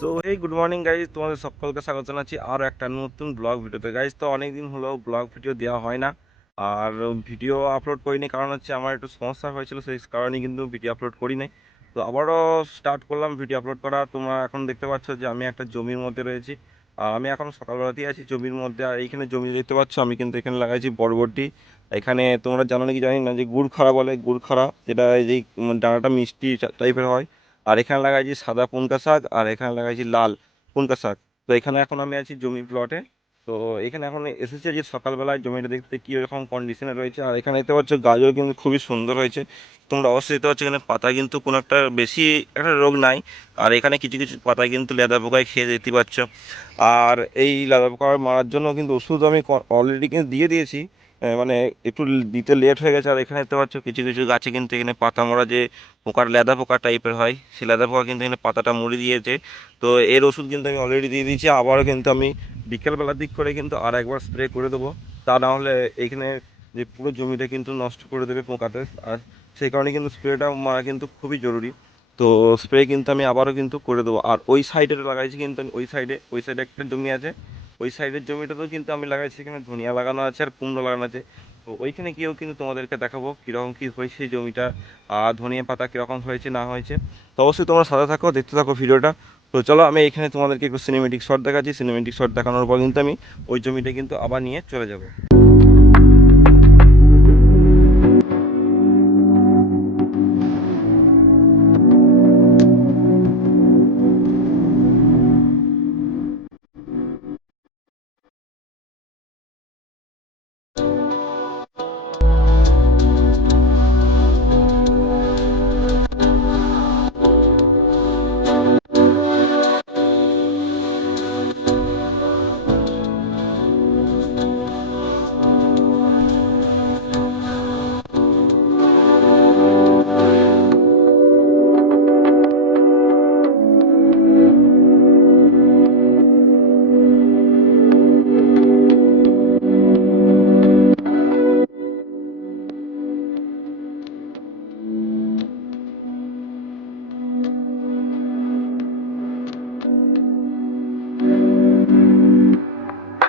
So এই good morning guys, তোমাদের সকলকে স্বাগত জানাচ্ছি আরও একটা নতুন ব্লগ ভিডিওতে। গাইজ তো অনেক দিন হলো ব্লগ ভিডিও দেওয়া হয় না, আর ভিডিও আপলোড করিনি, কারণ হচ্ছে আমার একটু সমস্যা হয়েছিল, সেই কারণে কিন্তু ভিডিও আপলোড করি নাই। তো আবারও স্টার্ট করলাম ভিডিও আপলোড করা। তোমরা এখন দেখতে পাচ্ছ যে আমি একটা জমির মধ্যে রয়েছি, আর আমি এখন সকালবেলাতেই আছি জমির মধ্যে। আর এইখানে জমি দেখতে পাচ্ছ, আমি কিন্তু এখানে লাগাইছি বরবটি। এখানে তোমরা জানো নাকি জানি না, যে গুড় খাড়া বলে, গুড় খাড়া, যেটা এই যে ডানাটা মিষ্টি টাইপের হয়। আর এখানে লাগাইছি সাদা পুনকা শাক, আর এখানে লাগাইছি লাল পুনকা শাক। তো এখানে এখন আমি আছি জমি প্লটে। তো এখানে এখন এসেছি যে সকালবেলায় জমিটা দেখতে কী রকম কন্ডিশনে রয়েছে। আর এখানে দেখতে পাচ্ছ গাজর কিন্তু খুবই সুন্দর হয়েছে। তোমরা অবশ্যই দেখতে পাচ্ছ এখানে পাতা কিন্তু কোনো একটা বেশি একটা রোগ নাই। আর এখানে কিছু কিছু পাতা কিন্তু লেদা পোকায় খেয়ে দেখতে পাচ্ছ। আর এই লেদা পোকা মারার জন্য কিন্তু ওষুধ আমি অলরেডি কিন্তু দিয়ে দিয়েছি। মানে একটু দিতে লেট হয়ে গেছে। আর এখানে দেখতে পাচ্ছ কিছু কিছু গাছে কিন্তু এখানে পাতা মরা যে পোকার, লেদা পোকা টাইপের হয়, সেই লেদা পোকা কিন্তু এখানে পাতাটা মুড়ে দিয়েছে। তো এর ওষুধ কিন্তু আমি অলরেডি দিয়ে দিয়েছি। আবারও কিন্তু আমি বিকেলবেলার দিক করে কিন্তু আর একবার স্প্রে করে দেবো। তা না হলে এইখানে যে পুরো জমিটা কিন্তু নষ্ট করে দেবে পোকাতে। আর সেই কারণে কিন্তু স্প্রেটা মারা কিন্তু খুবই জরুরি। তো স্প্রে কিন্তু আমি আবারও কিন্তু করে দেবো। আর ওই সাইডে লাগাইছি কিন্তু আমি, ওই সাইডে একটা জমি আছে, ওই সাইডের জমিটাতেও কিন্তু আমি লাগাইছি, এখানে ধনিয়া লাগানো আছে আর কুমড়ো লাগানো আছে। তো ওইখানে গিয়েও কিন্তু তোমাদেরকে দেখাবো কীরকম কী হয়েছে এই জমিটা, আর ধনিয়া পাতা কীরকম হয়েছে না হয়েছে। তো অবশ্যই তোমরা সাথে থাকো, দেখতে থাকো ভিডিওটা। তো চলো আমি এখানে তোমাদেরকে একটু সিনেমেটিক শট দেখাচ্ছি। সিনেমেটিক শট দেখানোর পর কিন্তু আমি ওই জমিটা কিন্তু আবার নিয়ে চলে যাব।